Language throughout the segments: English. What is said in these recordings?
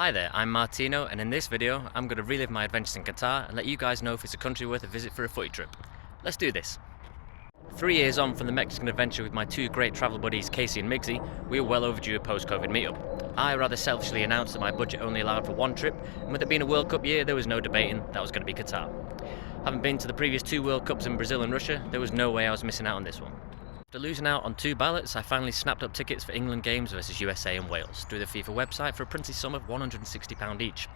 Hi there, I'm Martino, and in this video I'm going to relive my adventures in Qatar and let you guys know if it's a country worth a visit for a footy trip. Let's do this. 3 years on from the Mexican adventure with my two great travel buddies Casey and Migsy, we were well overdue a post-Covid meetup. I rather selfishly announced that my budget only allowed for one trip, and with it being a World Cup year there was no debating that was going to be Qatar. Having been to the previous two World Cups in Brazil and Russia, there was no way I was missing out on this one. After losing out on two ballots, I finally snapped up tickets for England games versus USA and Wales through the FIFA website for a princely sum of £160 each.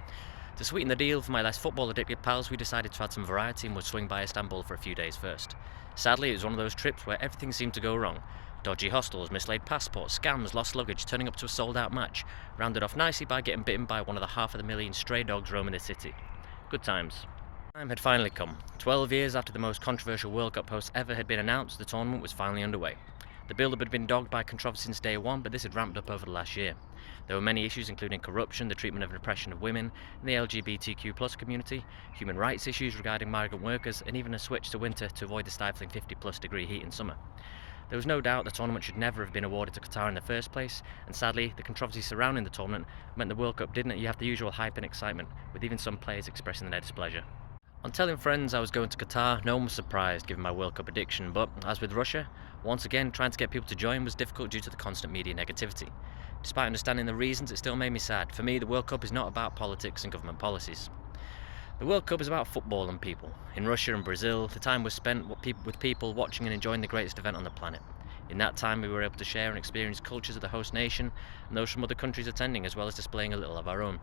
To sweeten the deal for my less football addicted pals, we decided to add some variety and would swing by Istanbul for a few days first. Sadly, it was one of those trips where everything seemed to go wrong. Dodgy hostels, mislaid passports, scams, lost luggage, turning up to a sold out match, rounded off nicely by getting bitten by one of the 500,000 stray dogs roaming the city. Good times. The time had finally come. 12 years after the most controversial World Cup host ever had been announced, the tournament was finally underway. The build-up had been dogged by controversy since day one, but this had ramped up over the last year. There were many issues including corruption, the treatment and oppression of women in the LGBTQ+ community, human rights issues regarding migrant workers, and even a switch to winter to avoid the stifling 50+ degree heat in summer. There was no doubt the tournament should never have been awarded to Qatar in the first place, and sadly the controversy surrounding the tournament meant the World Cup didn't have the usual hype and excitement, with even some players expressing their displeasure. On telling friends I was going to Qatar, no one was surprised given my World Cup addiction, but as with Russia, once again trying to get people to join was difficult due to the constant media negativity. Despite understanding the reasons, it still made me sad. For me, the World Cup is not about politics and government policies. The World Cup is about football and people. In Russia and Brazil, the time was spent with people watching and enjoying the greatest event on the planet. In that time, we were able to share and experience cultures of the host nation and those from other countries attending, as well as displaying a little of our own.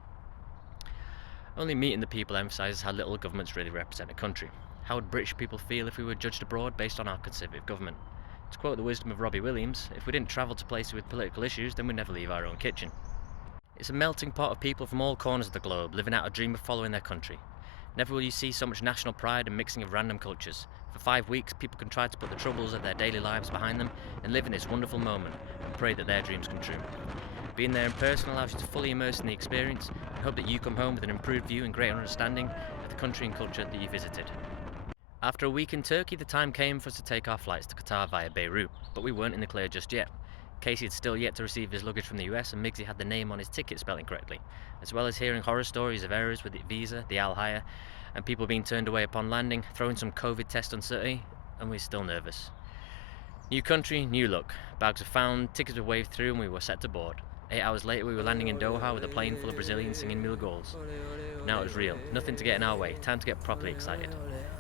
Only meeting the people emphasises how little governments really represent a country. How would British people feel if we were judged abroad based on our Conservative government? To quote the wisdom of Robbie Williams, if we didn't travel to places with political issues, then we'd never leave our own kitchen. It's a melting pot of people from all corners of the globe, living out a dream of following their country. Never will you see so much national pride and mixing of random cultures. For 5 weeks, people can try to put the troubles of their daily lives behind them and live in this wonderful moment and pray that their dreams come true. Being there in person allows you to fully immerse in the experience and hope that you come home with an improved view and greater understanding of the country and culture that you visited. After a week in Turkey, the time came for us to take our flights to Qatar via Beirut, but we weren't in the clear just yet. Casey had still yet to receive his luggage from the US, and Migsy had the name on his ticket spelled incorrectly, as well as hearing horror stories of errors with the visa, the Al Haya, and people being turned away upon landing, throwing some COVID test uncertainty, and we were still nervous. New country, new look. Bags were found, tickets were waved through, and we were set to board. 8 hours later we were landing in Doha with a plane full of Brazilians singing Mil Goals. Now it was real, nothing to get in our way, time to get properly excited.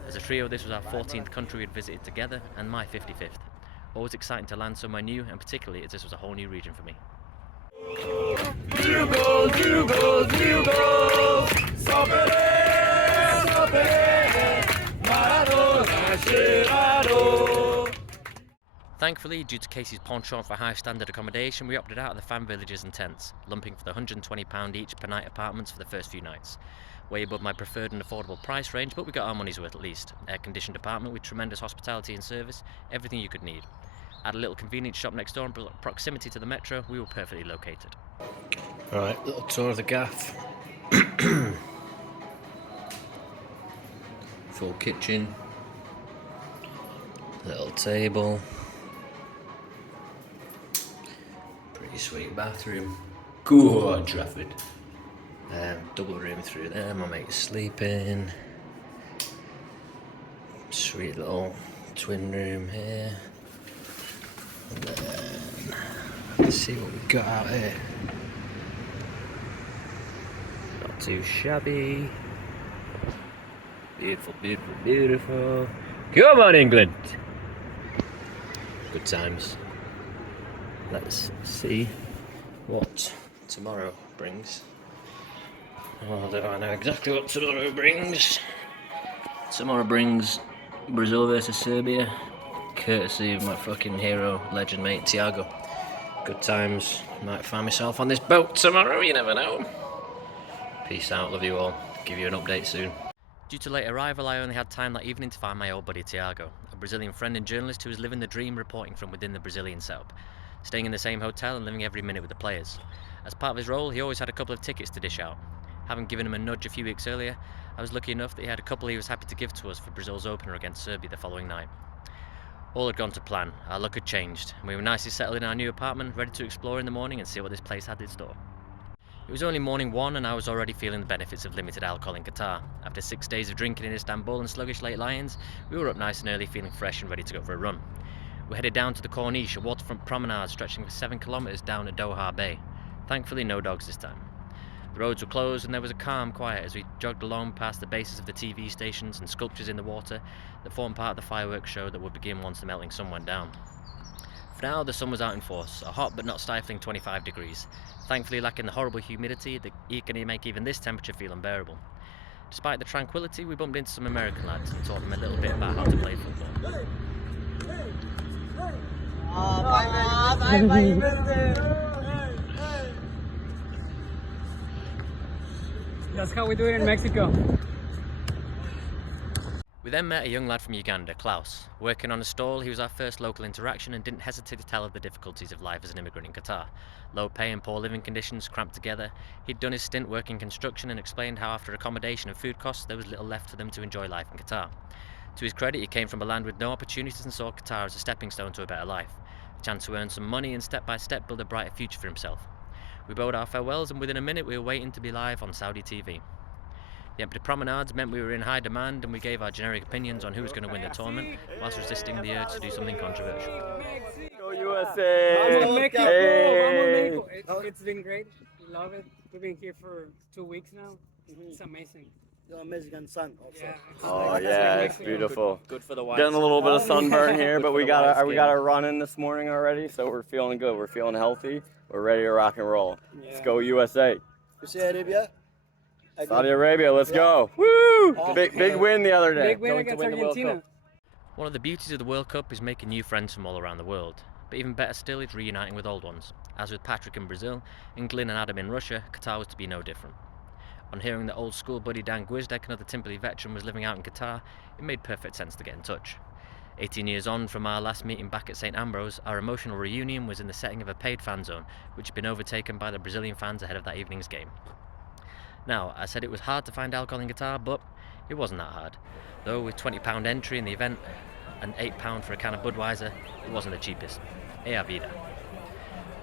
As a trio, this was our 14th country we had visited together, and my 55th. Always exciting to land somewhere new, and particularly as this was a whole new region for me. New goals, new goals, new goals. Maradona, Gerardo. Thankfully, due to Casey's penchant for high standard accommodation, we opted out of the fan villages and tents, lumping for the £120 each per night apartments for the first few nights. Way above my preferred and affordable price range, but we got our money's worth at least. Air-conditioned apartment with tremendous hospitality and service, everything you could need. At a little convenience shop next door in proximity to the metro, we were perfectly located. Alright, little tour of the gaff. Full kitchen. Little table. Pretty sweet bathroom. Good, Trafford. Double room through there, my mate's sleeping. Sweet little twin room here. And then, let's see what we've got out here. Not too shabby. Beautiful, beautiful, beautiful. Come on, England! Good times. Let's see what tomorrow brings. Although I know exactly what tomorrow brings. Tomorrow brings Brazil versus Serbia, courtesy of my fucking hero, legend mate Thiago. Good times. Might find myself on this boat tomorrow, you never know. Peace out, love you all. Give you an update soon. Due to late arrival, I only had time that evening to find my old buddy Thiago, a Brazilian friend and journalist who was living the dream reporting from within the Brazilian setup, staying in the same hotel and living every minute with the players. As part of his role, he always had a couple of tickets to dish out. Having given him a nudge a few weeks earlier, I was lucky enough that he had a couple he was happy to give to us for Brazil's opener against Serbia the following night. All had gone to plan, our luck had changed, and we were nicely settled in our new apartment, ready to explore in the morning and see what this place had in store. It was only morning 1 and I was already feeling the benefits of limited alcohol in Qatar. After 6 days of drinking in Istanbul and sluggish late lions, we were up nice and early, feeling fresh and ready to go for a run. We headed down to the Corniche, a waterfront promenade stretching for 7 kilometres down to Doha Bay. Thankfully no dogs this time. The roads were closed and there was a calm quiet as we jogged along past the bases of the TV stations and sculptures in the water that formed part of the fireworks show that would begin once the melting sun went down. For now the sun was out in force, a hot but not stifling 25 degrees. Thankfully lacking the horrible humidity that can make even this temperature feel unbearable. Despite the tranquility, we bumped into some American lads and taught them a little bit about how to play football. That's how we do it in Mexico. We then met a young lad from Uganda, Klaus. Working on a stall, he was our first local interaction and didn't hesitate to tell of the difficulties of life as an immigrant in Qatar. Low pay and poor living conditions cramped together. He'd done his stint working construction and explained how after accommodation and food costs there was little left for them to enjoy life in Qatar. To his credit, he came from a land with no opportunities and saw Qatar as a stepping stone to a better life. A chance to earn some money and step by step build a brighter future for himself. We bowed our farewells and within a minute we were waiting to be live on Saudi TV. The empty promenades meant we were in high demand and we gave our generic opinions on who was going to win the tournament whilst resisting the urge to do something controversial. Go USA! Vamos Mexico! Hey. Vamos Mexico! It's been great. We love it. We've been here for 2 weeks now. It's amazing. Your Mexican sun also. Yeah. Oh yeah, it's beautiful. Good for the whites. Getting a little bit of sunburn here, but we for the white got skin. a run in this morning already, so we're feeling good. We're feeling healthy. We're ready to rock and roll. Let's go USA. Saudi Arabia. Saudi Arabia, let's go. Woo! Big win the other day. Big win against Argentina. One of the beauties of the World Cup is making new friends from all around the world. But even better still is reuniting with old ones. As with Patrick in Brazil, and Glyn and Adam in Russia, Qatar was to be no different. On hearing that old school buddy Dan Gwizdek, another Timperley veteran, was living out in Qatar, it made perfect sense to get in touch. 18 years on from our last meeting back at St Ambrose, our emotional reunion was in the setting of a paid fan zone, which had been overtaken by the Brazilian fans ahead of that evening's game. Now, I said it was hard to find alcohol in Qatar, but it wasn't that hard. Though with £20 entry in the event and £8 for a can of Budweiser, it wasn't the cheapest. Ea vida.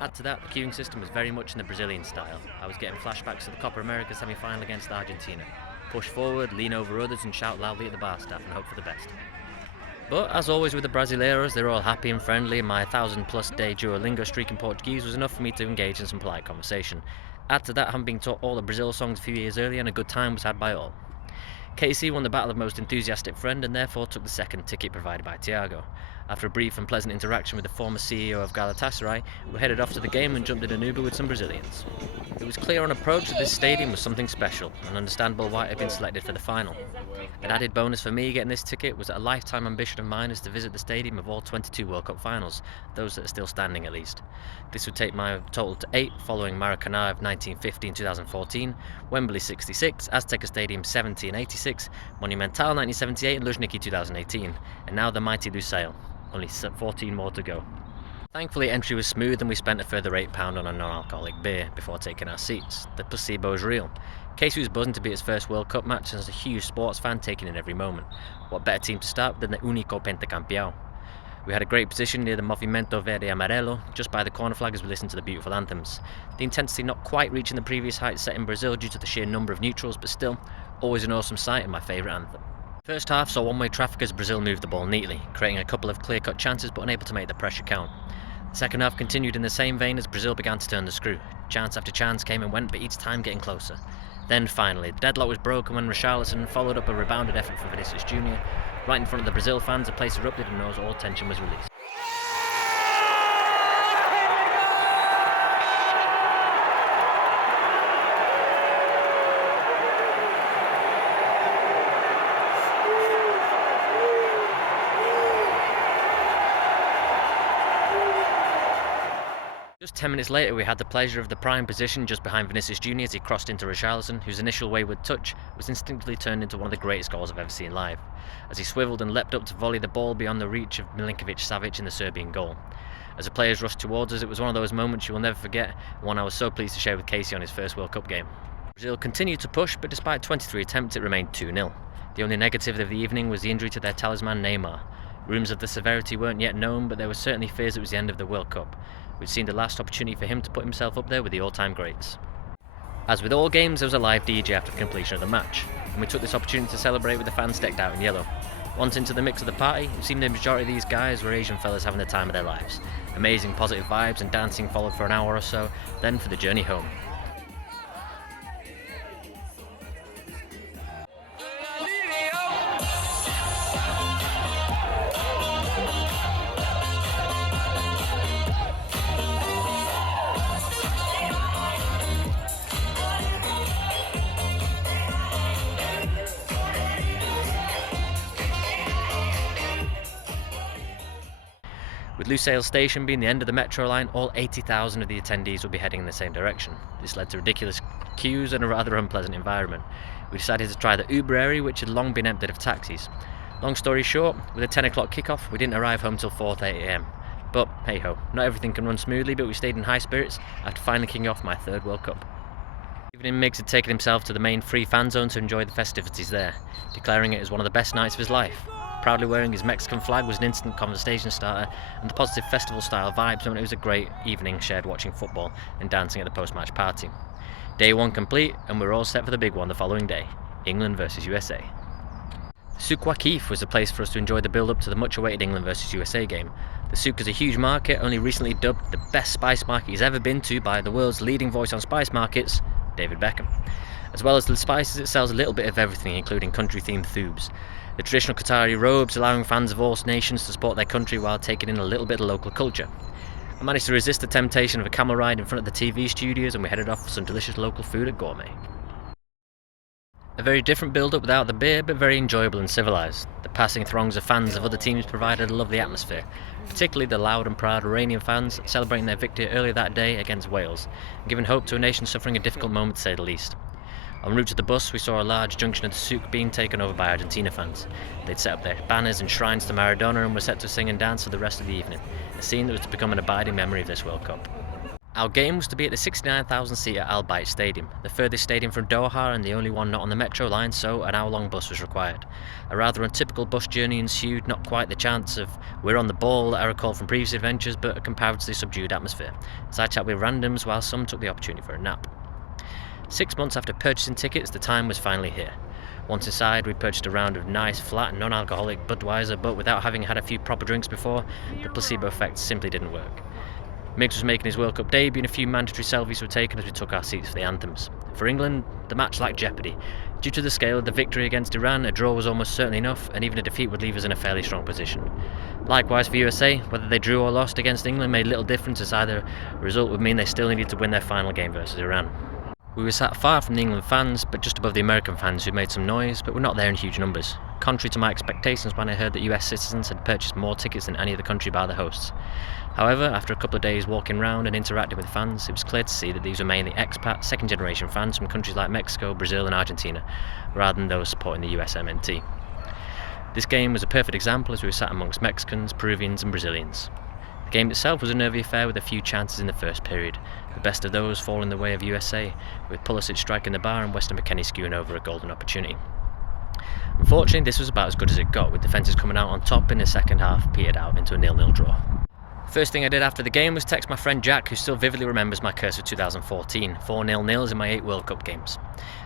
Add to that, the queuing system was very much in the Brazilian style. I was getting flashbacks to the Copa America semi-final against Argentina. Push forward, lean over others and shout loudly at the bar staff and hope for the best. But as always with the Brasileiros, they were all happy and friendly and my 1,000+ day Duolingo streak in Portuguese was enough for me to engage in some polite conversation. Add to that having been taught all the Brazil songs a few years earlier and a good time was had by all. Casey won the battle of most enthusiastic friend and therefore took the second ticket provided by Thiago. After a brief and pleasant interaction with the former CEO of Galatasaray, we headed off to the game and jumped in an Uber with some Brazilians. It was clear on approach that this stadium was something special, and understandable why it had been selected for the final. An added bonus for me getting this ticket was that a lifetime ambition of mine is to visit the stadium of all 22 World Cup finals, those that are still standing at least. This would take my total to 8, following Maracanã of 1950 and 2014, Wembley 66, Azteca Stadium 70 and 86, Monumental 1978 and Luzhniki 2018, and now the mighty Lusail. Only 14 more to go. Thankfully entry was smooth and we spent a further £8 on a non-alcoholic beer before taking our seats. The placebo is real. Casey was buzzing to be his first World Cup match and as a huge sports fan taking in every moment. What better team to start than the Único Pentacampeão? We had a great position near the Movimento Verde Amarelo, just by the corner flag as we listened to the beautiful anthems. The intensity not quite reaching the previous heights set in Brazil due to the sheer number of neutrals, but still, always an awesome sight and my favourite anthem. First half saw one-way traffic as Brazil moved the ball neatly, creating a couple of clear-cut chances but unable to make the pressure count. The second half continued in the same vein as Brazil began to turn the screw. Chance after chance came and went, but each time getting closer. Then finally, the deadlock was broken when Richarlison followed up a rebounded effort from Vinicius Jr. Right in front of the Brazil fans, the place erupted and all tension was released. Just 10 minutes later we had the pleasure of the prime position just behind Vinicius Jr. as he crossed into Richarlison, whose initial wayward touch was instinctively turned into one of the greatest goals I've ever seen live, as he swiveled and leapt up to volley the ball beyond the reach of Milinkovic-Savic in the Serbian goal. As the players rushed towards us, it was one of those moments you will never forget, one I was so pleased to share with Casey on his first World Cup game. Brazil continued to push, but despite 23 attempts it remained 2-0. The only negative of the evening was the injury to their talisman Neymar. Rumours of the severity weren't yet known, but there were certainly fears it was the end of the World Cup, which seemed the last opportunity for him to put himself up there with the all-time greats. As with all games, there was a live DJ after completion of the match, and we took this opportunity to celebrate with the fans decked out in yellow. Once into the mix of the party, it seemed the majority of these guys were Asian fellas having the time of their lives. Amazing positive vibes and dancing followed for an hour or so, then for the journey home. With Lusail Station being the end of the metro line, all 80,000 of the attendees will be heading in the same direction. This led to ridiculous queues and a rather unpleasant environment. We decided to try the Uber area, which had long been emptied of taxis. Long story short, with a 10 o'clock kickoff, we didn't arrive home till 4:30 AM. But hey ho, not everything can run smoothly, but we stayed in high spirits after finally kicking off my third World Cup. Evening Miggs had taken himself to the main free fan zone to enjoy the festivities there, declaring it as one of the best nights of his life. Proudly wearing his Mexican flag was an instant conversation starter, and the positive festival style vibes meant it was a great evening shared watching football and dancing at the post-match party. Day one complete, and we were all set for the big one the following day, England versus USA. Souk Waqif was the place for us to enjoy the build-up to the much-awaited England versus USA game. The Souk is a huge market, only recently dubbed the best spice market he's ever been to by the world's leading voice on spice markets, David Beckham. As well as the spices, it sells a little bit of everything, including country-themed thoobs. The traditional Qatari robes allowing fans of all nations to support their country while taking in a little bit of local culture. I managed to resist the temptation of a camel ride in front of the TV studios, and we headed off for some delicious local food at Gourmet. A very different build-up without the beer, but very enjoyable and civilised. The passing throngs of fans of other teams provided a lovely atmosphere, particularly the loud and proud Iranian fans celebrating their victory earlier that day against Wales, and giving hope to a nation suffering a difficult moment to say the least. En route to the bus, we saw a large junction of the Souk being taken over by Argentina fans. They'd set up their banners and shrines to Maradona and were set to sing and dance for the rest of the evening, a scene that was to become an abiding memory of this World Cup. Our game was to be at the 69,000-seater Al Bayt Stadium, the furthest stadium from Doha and the only one not on the metro line, so an hour-long bus was required. A rather untypical bus journey ensued, not quite the chance of "we're on the ball" that I recall from previous adventures, but a comparatively subdued atmosphere, as I chat with randoms while some took the opportunity for a nap. 6 months after purchasing tickets, the time was finally here. Once inside, we purchased a round of nice, flat, non-alcoholic Budweiser, but without having had a few proper drinks before, the placebo effect simply didn't work. Miggs was making his World Cup debut and a few mandatory selfies were taken as we took our seats for the anthems. For England, the match lacked jeopardy. Due to the scale of the victory against Iran, a draw was almost certainly enough, and even a defeat would leave us in a fairly strong position. Likewise for USA, whether they drew or lost against England made little difference, as either result would mean they still needed to win their final game versus Iran. We were sat far from the England fans, but just above the American fans who made some noise, but were not there in huge numbers. Contrary to my expectations when I heard that US citizens had purchased more tickets than any other country by the hosts. However, after a couple of days walking around and interacting with fans, it was clear to see that these were mainly expat, second-generation fans from countries like Mexico, Brazil and Argentina, rather than those supporting the US MNT. This game was a perfect example as we were sat amongst Mexicans, Peruvians and Brazilians. The game itself was a nervy affair with a few chances in the first period, the best of those falling the way of USA, with Pulisic striking the bar and Weston McKennie skewing over a golden opportunity. Unfortunately, this was about as good as it got, with defences coming out on top in the second half, petered out into a 0-0 draw. First thing I did after the game was text my friend Jack, who still vividly remembers my curse of 2014, 4 0-0s in my 8 World Cup games.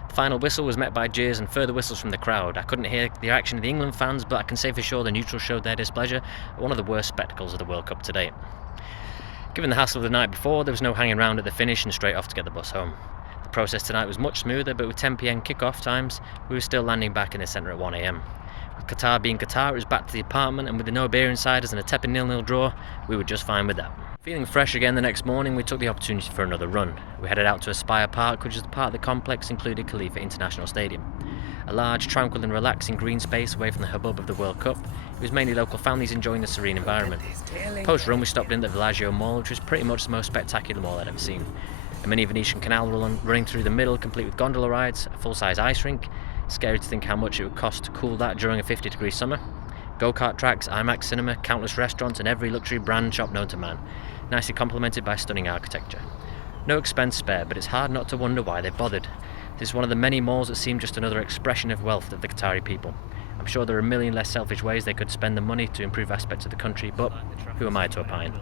The final whistle was met by jeers and further whistles from the crowd. I couldn't hear the reaction of the England fans, but I can say for sure the neutrals showed their displeasure at one of the worst spectacles of the World Cup to date. Given the hassle of the night before, there was no hanging around at the finish and straight off to get the bus home. The process tonight was much smoother, but with 10 PM kick-off times, we were still landing back in the centre at 1 AM. With Qatar being Qatar, it was back to the apartment, and with no beer inside us and a tepid 0-0 draw, we were just fine with that. Feeling fresh again the next morning, we took the opportunity for another run. We headed out to Aspire Park, which is the part of the complex included Khalifa International Stadium. A large, tranquil and relaxing green space away from the hubbub of the World Cup. It was mainly local families enjoying the serene environment. Post-run, we stopped in the Villaggio Mall, which was pretty much the most spectacular mall I'd ever seen. A mini Venetian canal running through the middle, complete with gondola rides, a full-size ice rink. Scary to think how much it would cost to cool that during a 50-degree summer. Go-kart tracks, IMAX cinema, countless restaurants and every luxury brand shop known to man. Nicely complemented by stunning architecture. No expense spared, but it's hard not to wonder why they bothered. This is one of the many malls that seem just another expression of wealth of the Qatari people. I'm sure there are a million less selfish ways they could spend the money to improve aspects of the country, but who am I to opine?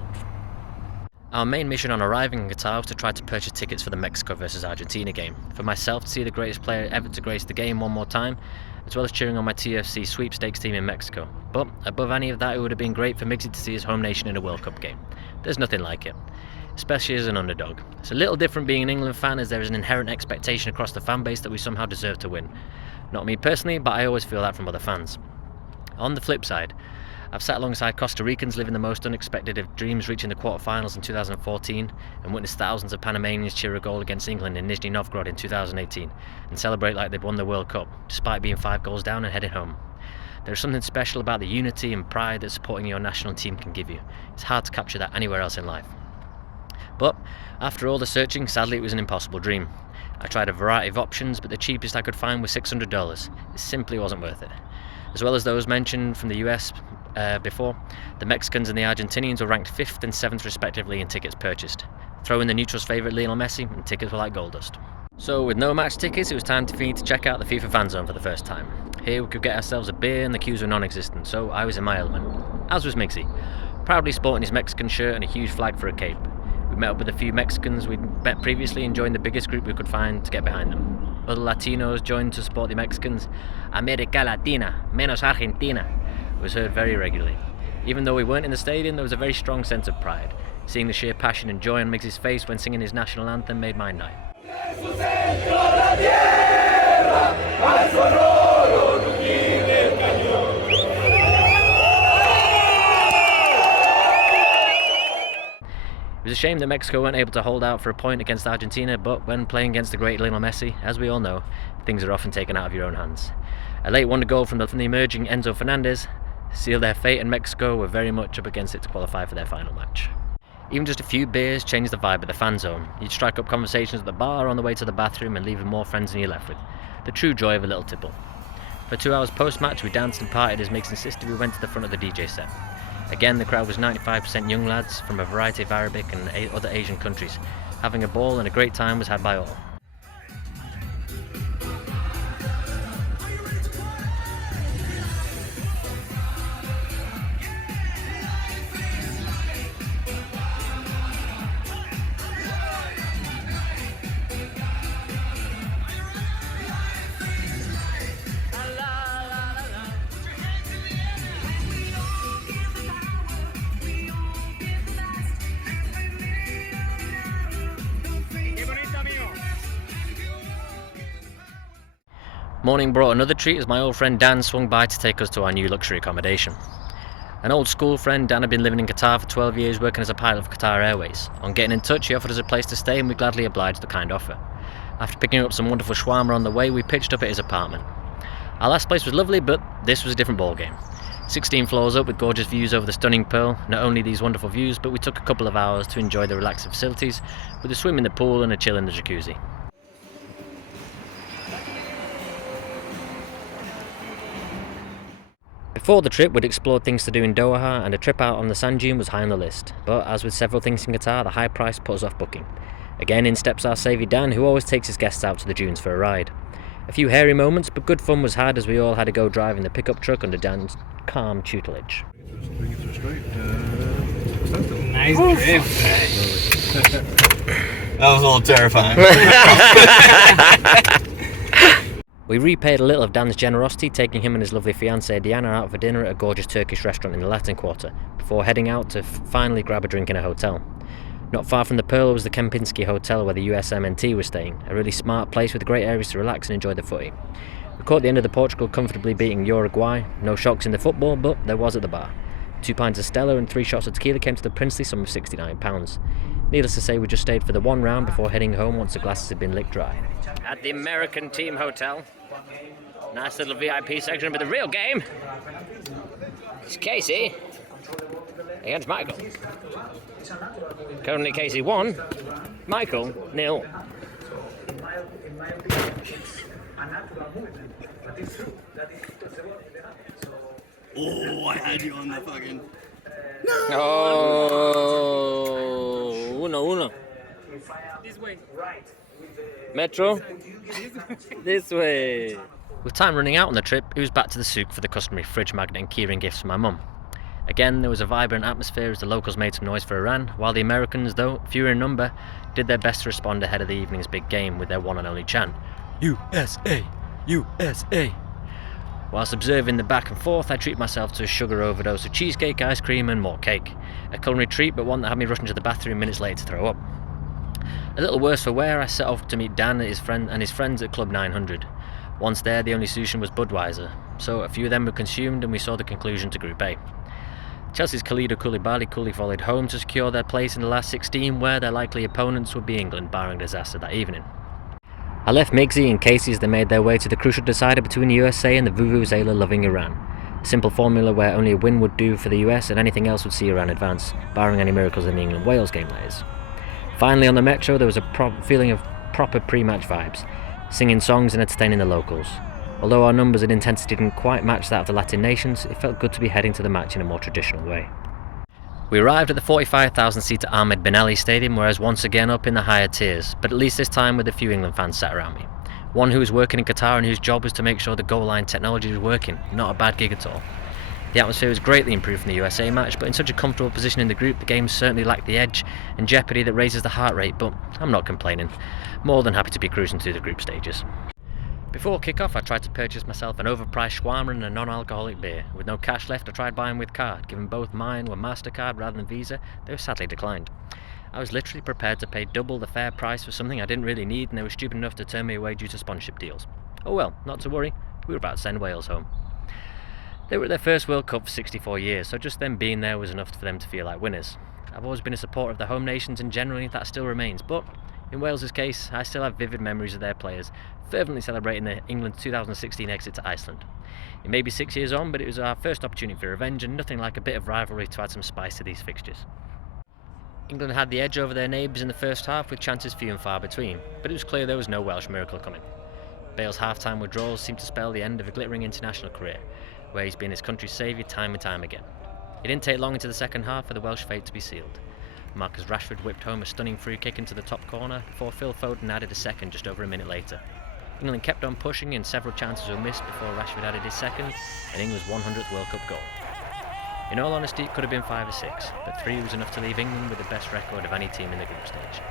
Our main mission on arriving in Qatar was to try to purchase tickets for the Mexico vs Argentina game. For myself to see the greatest player ever to grace the game one more time, as well as cheering on my TFC sweepstakes team in Mexico. But above any of that, it would have been great for Mixie to see his home nation in a World Cup game. There's nothing like it, especially as an underdog. It's a little different being an England fan, as there is an inherent expectation across the fan base that we somehow deserve to win. Not me personally, but I always feel that from other fans. On the flip side, I've sat alongside Costa Ricans living the most unexpected of dreams, reaching the quarterfinals in 2014, and witnessed thousands of Panamanians cheer a goal against England in Nizhny Novgorod in 2018 and celebrate like they'd won the World Cup, despite being 5 goals down and heading home. There's something special about the unity and pride that supporting your national team can give you. It's hard to capture that anywhere else in life. But after all the searching, sadly it was an impossible dream. I tried a variety of options, but the cheapest I could find was $600. It simply wasn't worth it. As well as those mentioned from the US before, the Mexicans and the Argentinians were ranked 5th and 7th respectively in tickets purchased. Throw in the neutrals' favourite Lionel Messi, and tickets were like gold dust. So with no match tickets, it was time for me to check out the FIFA fan zone for the first time. Here we could get ourselves a beer and the queues were non-existent, so I was in my element. As was Mixie, proudly sporting his Mexican shirt and a huge flag for a cape. We met up with a few Mexicans we'd met previously and joined the biggest group we could find to get behind them. Other Latinos joined to support the Mexicans. America Latina, menos Argentina, was heard very regularly. Even though we weren't in the stadium, there was a very strong sense of pride. Seeing the sheer passion and joy on Mixie's face when singing his national anthem made my night. It was a shame that Mexico weren't able to hold out for a point against Argentina, but when playing against the great Lionel Messi, as we all know, things are often taken out of your own hands. A late wonder goal from the emerging Enzo Fernandez sealed their fate, and Mexico were very much up against it to qualify for their final match. Even just a few beers changed the vibe of the fan zone. You'd strike up conversations at the bar on the way to the bathroom and leave with more friends than you're left with. The true joy of a little tipple. For 2 hours post-match, we danced and partied as Mix insisted we went to the front of the DJ set. Again, the crowd was 95% young lads from a variety of Arabic and other Asian countries. Having a ball and a great time was had by all. Morning brought another treat as my old friend Dan swung by to take us to our new luxury accommodation. An old school friend, Dan had been living in Qatar for 12 years working as a pilot for Qatar Airways. On getting in touch, he offered us a place to stay and we gladly obliged the kind offer. After picking up some wonderful shawarma on the way, we pitched up at his apartment. Our last place was lovely, but this was a different ballgame. 16 floors up with gorgeous views over the stunning Pearl. Not only these wonderful views, but we took a couple of hours to enjoy the relaxing facilities with a swim in the pool and a chill in the jacuzzi. Before the trip, we'd explored things to do in Doha, and a trip out on the sand dune was high on the list. But as with several things in Qatar, the high price put us off booking. Again, in steps our saviour Dan, who always takes his guests out to the dunes for a ride. A few hairy moments, but good fun was had as we all had to go driving the pickup truck under Dan's calm tutelage. Nice grip. That was a little terrifying. We repaid a little of Dan's generosity, taking him and his lovely fiancée Diana out for dinner at a gorgeous Turkish restaurant in the Latin Quarter, before heading out to finally grab a drink in a hotel. Not far from the Pearl was the Kempinski Hotel where the USMNT was staying, a really smart place with great areas to relax and enjoy the footy. We caught the end of the Portugal comfortably beating Uruguay. No shocks in the football, but there was at the bar. 2 pints of Stella and 3 shots of tequila came to the princely sum of £69. Needless to say, we just stayed for the one round before heading home once the glasses had been licked dry. At the American Team Hotel. Nice little VIP section, but the real game is Casey against Michael. Currently Casey 1, Michael 0. Oh, I had you on the fucking... Oh, uno. This way. Metro. This way. With time running out on the trip, it was back to the souk for the customary fridge magnet and keyring gifts for my mum. Again, there was a vibrant atmosphere as the locals made some noise for Iran, while the Americans, though fewer in number, did their best to respond ahead of the evening's big game with their one and only chant, USA! USA! Whilst observing the back and forth, I treated myself to a sugar overdose of cheesecake, ice cream and more cake. A culinary treat, but one that had me rushing to the bathroom minutes later to throw up. A little worse for wear, I set off to meet Dan and his friends at Club 900. Once there, the only solution was Budweiser, so a few of them were consumed and we saw the conclusion to Group A. Chelsea's Khalidou Koulibaly coolly volleyed home to secure their place in the last 16, where their likely opponents would be England, barring disaster that evening. I left Migsy and Casey as they made their way to the crucial decider between the USA and the vuvuzela-loving Iran. A simple formula where only a win would do for the US and anything else would see Iran advance, barring any miracles in the England-Wales game that is. Finally on the Metro there was a feeling of proper pre-match vibes, singing songs and entertaining the locals. Although our numbers and intensity didn't quite match that of the Latin nations, it felt good to be heading to the match in a more traditional way. We arrived at the 45,000-seater Ahmed Ben Ali Stadium, whereas once again up in the higher tiers, but at least this time with a few England fans sat around me. One who was working in Qatar and whose job was to make sure the goal line technology was working, not a bad gig at all. The atmosphere was greatly improved from the USA match, but in such a comfortable position in the group, the game certainly lacked the edge and jeopardy that raises the heart rate, but I'm not complaining. More than happy to be cruising through the group stages. Before kick-off, I tried to purchase myself an overpriced shawarma and a non-alcoholic beer. With no cash left, I tried buying with card. Given both mine were MasterCard rather than Visa, they were sadly declined. I was literally prepared to pay double the fair price for something I didn't really need, and they were stupid enough to turn me away due to sponsorship deals. Oh well, not to worry, we were about to send Wales home. They were at their first World Cup for 64 years, so just them being there was enough for them to feel like winners. I've always been a supporter of the home nations, and generally that still remains, but in Wales's case, I still have vivid memories of their players fervently celebrating the England 2016 exit to Iceland. It may be 6 years on, but it was our first opportunity for revenge, and nothing like a bit of rivalry to add some spice to these fixtures. England had the edge over their neighbours in the first half, with chances few and far between, but it was clear there was no Welsh miracle coming. Bale's half-time withdrawals seemed to spell the end of a glittering international career, where he's been his country's saviour time and time again. It didn't take long into the second half for the Welsh fate to be sealed. Marcus Rashford whipped home a stunning free kick into the top corner before Phil Foden added a second just over a minute later. England kept on pushing and several chances were missed before Rashford added his second and England's 100th World Cup goal. In all honesty, it could have been 5 or 6, but 3 was enough to leave England with the best record of any team in the group stage.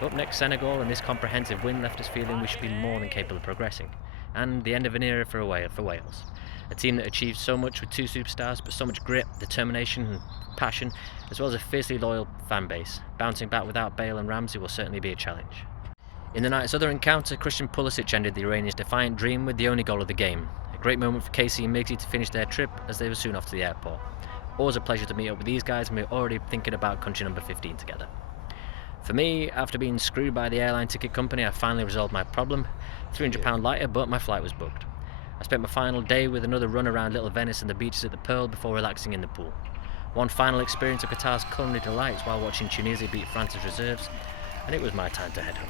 Up next, Senegal, and this comprehensive win left us feeling we should be more than capable of progressing, and the end of an era for Wales. A team that achieved so much with 2 superstars, but so much grit, determination and passion, as well as a fiercely loyal fan base. Bouncing back without Bale and Ramsey will certainly be a challenge. In the night's other encounter, Christian Pulisic ended the Iranians' defiant dream with the only goal of the game. A great moment for Casey and Migsy to finish their trip as they were soon off to the airport. Always a pleasure to meet up with these guys, and we're already thinking about country number 15 together. For me, after being screwed by the airline ticket company, I finally resolved my problem. £300 lighter, but my flight was booked. I spent my final day with another run around Little Venice and the beaches at the Pearl before relaxing in the pool. One final experience of Qatar's culinary delights while watching Tunisia beat France's reserves, and it was my time to head home.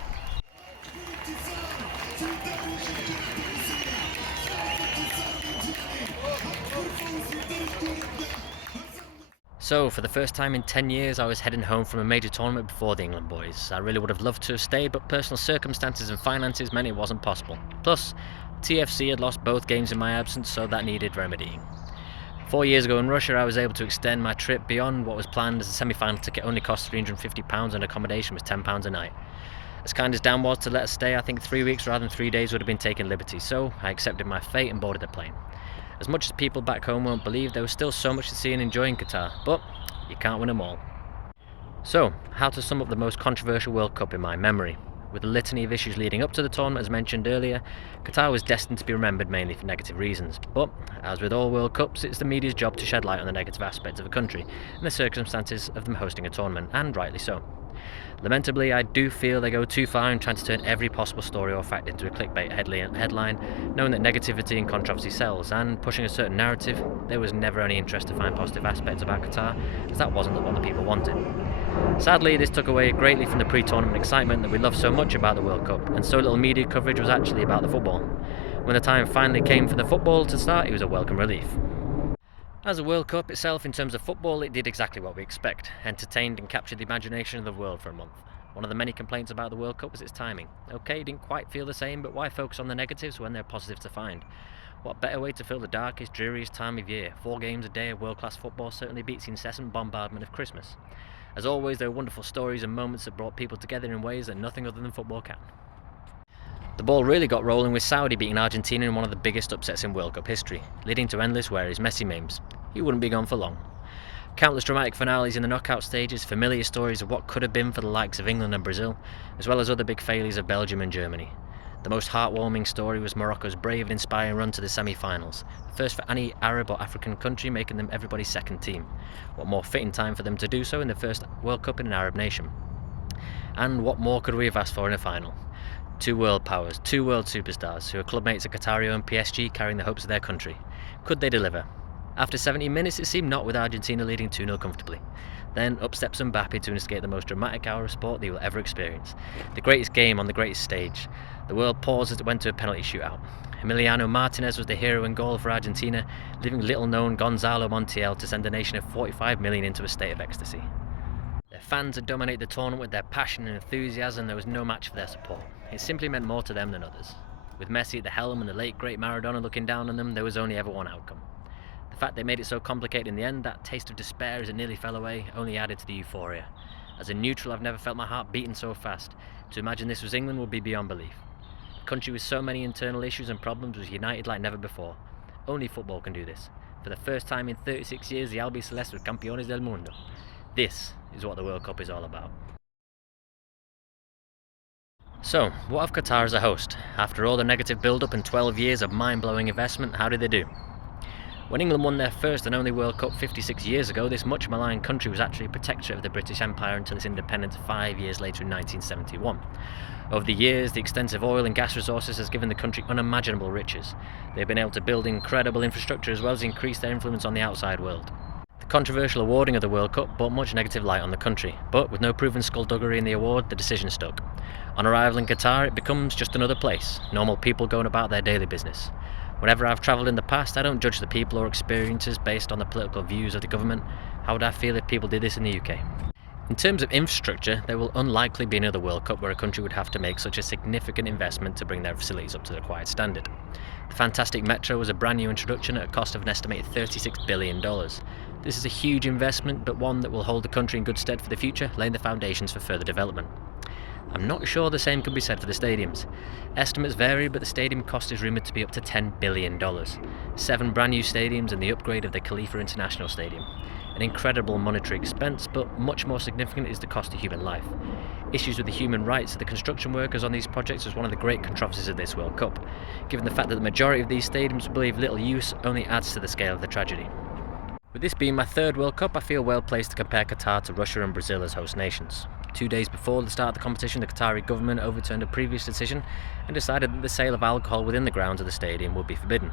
So, for the first time in 10 years, I was heading home from a major tournament before the England boys. I really would have loved to have stayed, but personal circumstances and finances meant it wasn't possible. Plus, TFC had lost both games in my absence, so that needed remedying. 4 years ago in Russia, I was able to extend my trip beyond what was planned, as the semi-final ticket only cost £350 and accommodation was £10 a night. As kind as Dan was to let us stay, I think 3 weeks rather than 3 days would have been taking liberties, so I accepted my fate and boarded the plane. As much as people back home won't believe, there was still so much to see and enjoy in Qatar, but you can't win them all. So, how to sum up the most controversial World Cup in my memory? With a litany of issues leading up to the tournament, as mentioned earlier, Qatar was destined to be remembered mainly for negative reasons. But, as with all World Cups, it's the media's job to shed light on the negative aspects of a country and the circumstances of them hosting a tournament, and rightly so. Lamentably, I do feel they go too far in trying to turn every possible story or fact into a clickbait headline, knowing that negativity and controversy sells, and pushing a certain narrative. There was never any interest to find positive aspects about Qatar, as that wasn't what the people wanted. Sadly, this took away greatly from the pre-tournament excitement that we love so much about the World Cup, and so little media coverage was actually about the football. When the time finally came for the football to start, it was a welcome relief. As a World Cup itself, in terms of football, it did exactly what we expect, entertained and captured the imagination of the world for a month. One of the many complaints about the World Cup was its timing. Okay, it didn't quite feel the same, but why focus on the negatives when there are positives to find? What better way to fill the darkest, dreariest time of year? 4 games a day of world-class football certainly beats the incessant bombardment of Christmas. As always, there are wonderful stories and moments that brought people together in ways that nothing other than football can. The ball really got rolling with Saudi beating Argentina in one of the biggest upsets in World Cup history, leading to endless where-is Messi memes. He wouldn't be gone for long. Countless dramatic finales in the knockout stages, familiar stories of what could have been for the likes of England and Brazil, as well as other big failures of Belgium and Germany. The most heartwarming story was Morocco's brave and inspiring run to the semi-finals, the first for any Arab or African country, making them everybody's second team. What more fitting time for them to do so in the first World Cup in an Arab nation? And what more could we have asked for in a final? 2 world powers, 2 world superstars, who are clubmates at Qatario and PSG, carrying the hopes of their country. Could they deliver? After 70 minutes it seemed not, with Argentina leading 2-0 comfortably. Then up steps Mbappe to instigate the most dramatic hour of sport they will ever experience. The greatest game on the greatest stage. The world paused as it went to a penalty shootout. Emiliano Martinez was the hero and goal for Argentina, leaving little known Gonzalo Montiel to send a nation of 45 million into a state of ecstasy. Their fans had dominated the tournament with their passion and enthusiasm. There was no match for their support. It simply meant more to them than others. With Messi at the helm and the late great Maradona looking down on them, there was only ever one outcome. The fact they made it so complicated in the end, that taste of despair as it nearly fell away, only added to the euphoria. As a neutral, I've never felt my heart beating so fast. To imagine this was England would be beyond belief. A country with so many internal issues and problems was united like never before. Only football can do this. For the first time in 36 years, the Albiceleste were campeones del mundo. This is what the World Cup is all about. So, what of Qatar as a host? After all the negative build-up and 12 years of mind-blowing investment, how did they do? When England won their first and only World Cup 56 years ago, this much maligned country was actually a protectorate of the British Empire until its independence 5 years later in 1971. Over the years, the extensive oil and gas resources has given the country unimaginable riches. They've been able to build incredible infrastructure as well as increase their influence on the outside world. The controversial awarding of the World Cup brought much negative light on the country, but with no proven skullduggery in the award, the decision stuck. On arrival in Qatar, it becomes just another place, normal people going about their daily business. Whenever I've travelled in the past, I don't judge the people or experiences based on the political views of the government. How would I feel if people did this in the UK? In terms of infrastructure, there will unlikely be another World Cup where a country would have to make such a significant investment to bring their facilities up to the required standard. The fantastic metro was a brand new introduction at a cost of an estimated $36 billion. This is a huge investment, but one that will hold the country in good stead for the future, laying the foundations for further development. I'm not sure the same can be said for the stadiums. Estimates vary, but the stadium cost is rumoured to be up to $10 billion. 7 brand new stadiums and the upgrade of the Khalifa International Stadium. An incredible monetary expense, but much more significant is the cost of human life. Issues with the human rights of the construction workers on these projects was one of the great controversies of this World Cup. Given the fact that the majority of these stadiums will be of little use, only adds to the scale of the tragedy. With this being my 3rd World Cup, I feel well placed to compare Qatar to Russia and Brazil as host nations. 2 days before the start of the competition, the Qatari government overturned a previous decision and decided that the sale of alcohol within the grounds of the stadium would be forbidden,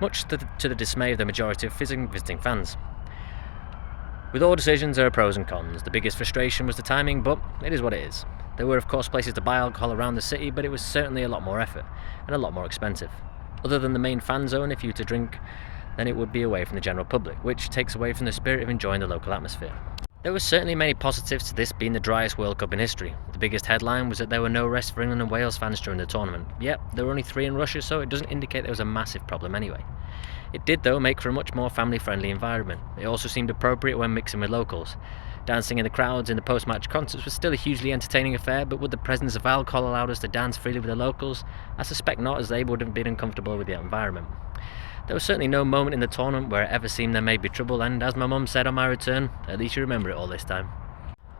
much to the dismay of the majority of visiting fans. With all decisions, there are pros and cons. The biggest frustration was the timing, but it is what it is. There were of course places to buy alcohol around the city, but it was certainly a lot more effort and a lot more expensive. Other than the main fan zone, if you were to drink, then it would be away from the general public, which takes away from the spirit of enjoying the local atmosphere. There were certainly many positives to this being the driest World Cup in history. The biggest headline was that there were no rest for England and Wales fans during the tournament. Yep, there were only 3 in Russia, so it doesn't indicate there was a massive problem anyway. It did though make for a much more family-friendly environment. It also seemed appropriate when mixing with locals. Dancing in the crowds in the post-match concerts was still a hugely entertaining affair, but would the presence of alcohol allow us to dance freely with the locals? I suspect not, as they would have been uncomfortable with the environment. There was certainly no moment in the tournament where it ever seemed there may be trouble, and as my mum said on my return, at least you remember it all this time.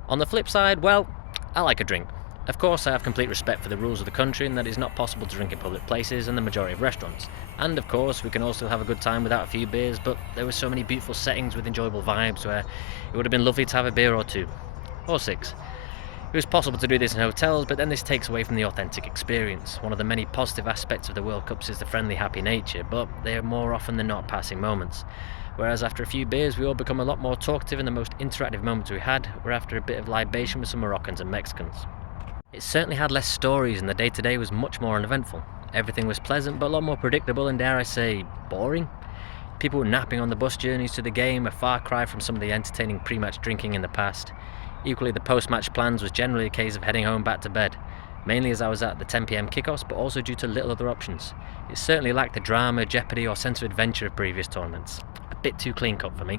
On the flip side, well, I like a drink. Of course, I have complete respect for the rules of the country and that it is not possible to drink in public places and the majority of restaurants. And of course, we can also have a good time without a few beers, but there were so many beautiful settings with enjoyable vibes where it would have been lovely to have a beer or 2. Or 6. It was possible to do this in hotels, but then this takes away from the authentic experience. One of the many positive aspects of the World Cups is the friendly, happy nature, but they are more often than not passing moments. Whereas after a few beers, we all become a lot more talkative, and the most interactive moments we had were after a bit of libation with some Moroccans and Mexicans. It certainly had less stories, and the day-to-day was much more uneventful. Everything was pleasant, but a lot more predictable and, dare I say, boring. People were napping on the bus journeys to the game, a far cry from some of the entertaining pre-match drinking in the past. Equally, the post-match plans was generally a case of heading home back to bed. mainly as I was at the 10 PM kickoffs, but also due to little other options. It certainly lacked the drama, jeopardy or sense of adventure of previous tournaments. A bit too clean cut for me.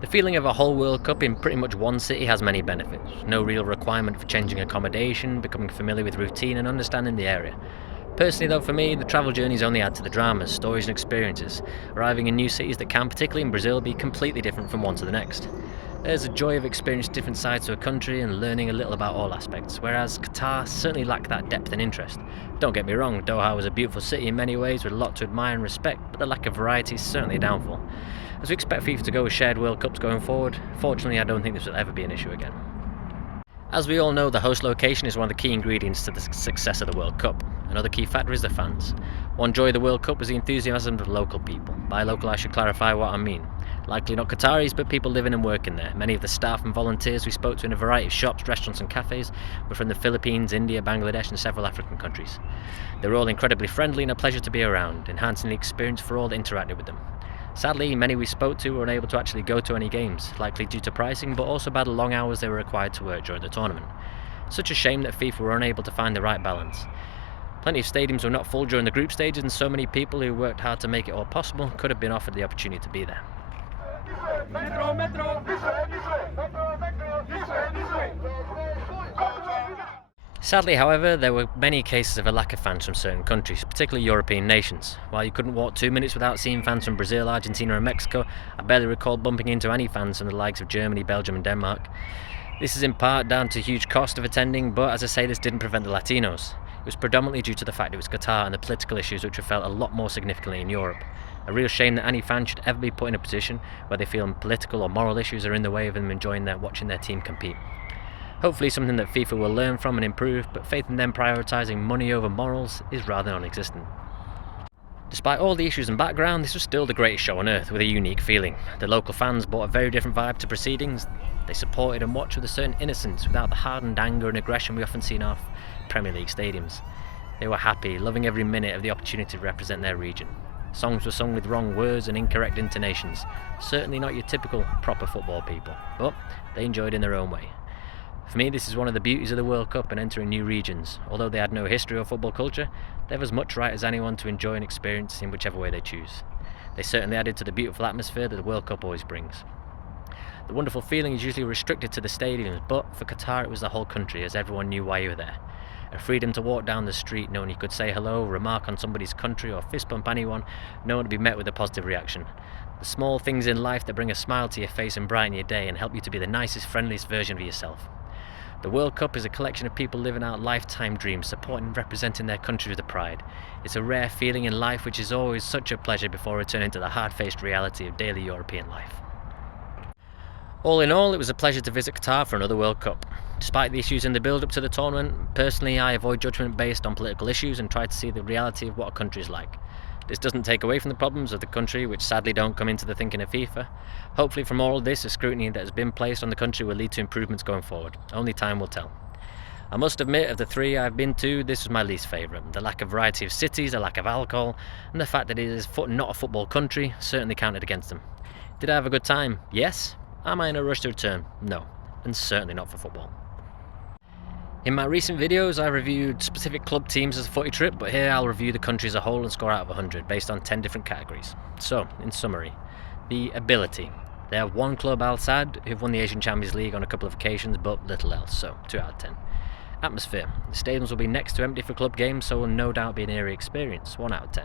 The feeling of a whole World Cup in pretty much one city has many benefits. No real requirement for changing accommodation, becoming familiar with routine and understanding the area. Personally though, for me, the travel journeys only add to the dramas, stories and experiences, arriving in new cities that can, particularly in Brazil, be completely different from one to the next. There's a joy of experiencing different sides to a country and learning a little about all aspects, whereas Qatar certainly lacked that depth and interest. Don't get me wrong, Doha was a beautiful city in many ways with a lot to admire and respect, but the lack of variety is certainly a downfall. As we expect FIFA to go with shared World Cups going forward, fortunately I don't think this will ever be an issue again. As we all know, the host location is one of the key ingredients to the success of the World Cup. Another key factor is the fans. One joy of the World Cup was the enthusiasm of the local people. By local I should clarify what I mean. Likely not Qataris, but people living and working there. Many of the staff and volunteers we spoke to in a variety of shops, restaurants and cafes were from the Philippines, India, Bangladesh and several African countries. They were all incredibly friendly and a pleasure to be around, enhancing the experience for all that interacted with them. Sadly, many we spoke to were unable to actually go to any games, likely due to pricing, but also by the long hours they were required to work during the tournament. Such a shame that FIFA were unable to find the right balance. Plenty of stadiums were not full during the group stages, and so many people who worked hard to make it all possible could have been offered the opportunity to be there. Sadly, however, there were many cases of a lack of fans from certain countries, particularly European nations. While you couldn't walk 2 minutes without seeing fans from Brazil, Argentina and Mexico, I barely recall bumping into any fans from the likes of Germany, Belgium and Denmark. This is in part down to huge cost of attending, but as I say, this didn't prevent the Latinos. It was predominantly due to the fact it was Qatar and the political issues which were felt a lot more significantly in Europe. A real shame that any fan should ever be put in a position where they feel political or moral issues are in the way of them enjoying watching their team compete. Hopefully something that FIFA will learn from and improve, but faith in them prioritising money over morals is rather non-existent. Despite all the issues and background, this was still the greatest show on earth with a unique feeling. The local fans brought a very different vibe to proceedings. They supported and watched with a certain innocence without the hardened anger and aggression we often see in our Premier League stadiums. They were happy, loving every minute of the opportunity to represent their region. Songs were sung with wrong words and incorrect intonations. Certainly not your typical proper football people, but they enjoyed in their own way. For me, this is one of the beauties of the World Cup and entering new regions. Although they had no history or football culture, they have as much right as anyone to enjoy and experience in whichever way they choose. They certainly added to the beautiful atmosphere that the World Cup always brings. The wonderful feeling is usually restricted to the stadiums, but for Qatar it was the whole country, as everyone knew why you were there. A freedom to walk down the street knowing you could say hello, remark on somebody's country or fist bump anyone, knowing to be met with a positive reaction. The small things in life that bring a smile to your face and brighten your day and help you to be the nicest, friendliest version of yourself. The World Cup is a collection of people living out lifetime dreams, supporting and representing their country with pride. It's a rare feeling in life which is always such a pleasure before returning to the hard-faced reality of daily European life. All in all, it was a pleasure to visit Qatar for another World Cup. Despite the issues in the build-up to the tournament, personally I avoid judgment based on political issues and try to see the reality of what a country is like. This doesn't take away from the problems of the country, which sadly don't come into the thinking of FIFA. Hopefully from all of this, the scrutiny that has been placed on the country will lead to improvements going forward. Only time will tell. I must admit, of the three I've been to, this was my least favourite. The lack of variety of cities, the lack of alcohol, and the fact that it is not a football country certainly counted against them. Did I have a good time? Yes. Am I in a rush to return? No. And certainly not for football. In my recent videos, I reviewed specific club teams as a footy trip, but here I'll review the country as a whole and score out of 100 based on 10 different categories. So, in summary, the ability. They have one club, Al Sadd, who've won the Asian Champions League on a couple of occasions, but little else, so 2 out of 10. Atmosphere. The stadiums will be next to empty for club games, so will no doubt be an eerie experience, 1 out of 10.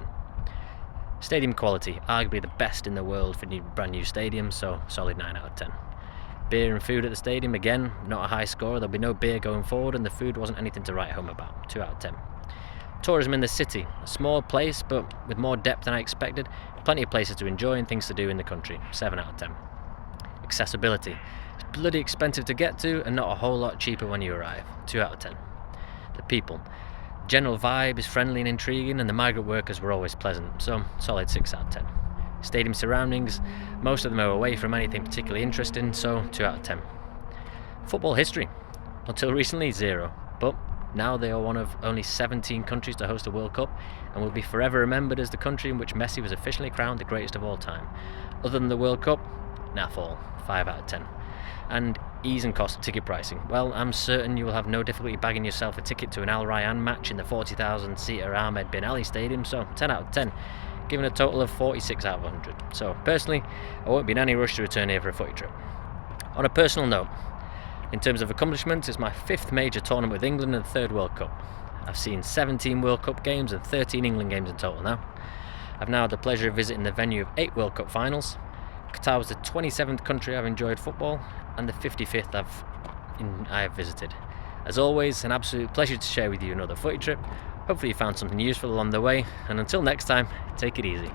Stadium quality, arguably the best in the world for brand new stadiums, so solid 9 out of 10. Beer and food at the stadium, again, not a high score. There'll be no beer going forward and the food wasn't anything to write home about. 2 out of 10. Tourism in the city. A small place, but with more depth than I expected. Plenty of places to enjoy and things to do in the country. 7 out of 10. Accessibility. It's bloody expensive to get to and not a whole lot cheaper when you arrive. 2 out of 10. The people. General vibe is friendly and intriguing and the migrant workers were always pleasant. So, solid 6 out of 10. Stadium surroundings, most of them are away from anything particularly interesting, so 2 out of 10. Football history. Until recently, 0. But now they are one of only 17 countries to host a World Cup and will be forever remembered as the country in which Messi was officially crowned the greatest of all time. Other than the World Cup, naff all. 5 out of 10. And Ease and cost of ticket pricing. Well, I'm certain you will have no difficulty bagging yourself a ticket to an Al Rayyan match in the 40,000 seater Ahmed Bin Ali Stadium, so 10 out of 10, giving a total of 46 out of 100. So personally, I won't be in any rush to return here for a footy trip. On a personal note, in terms of accomplishments, it's my 5th major tournament with England and 3rd World Cup. I've seen 17 World Cup games and 13 England games in total now. I've now had the pleasure of visiting the venue of 8 World Cup finals. Qatar was the 27th country I've enjoyed football and the 55th I have visited. As always, an absolute pleasure to share with you another footy trip. Hopefully you found something useful along the way, and until next time, take it easy.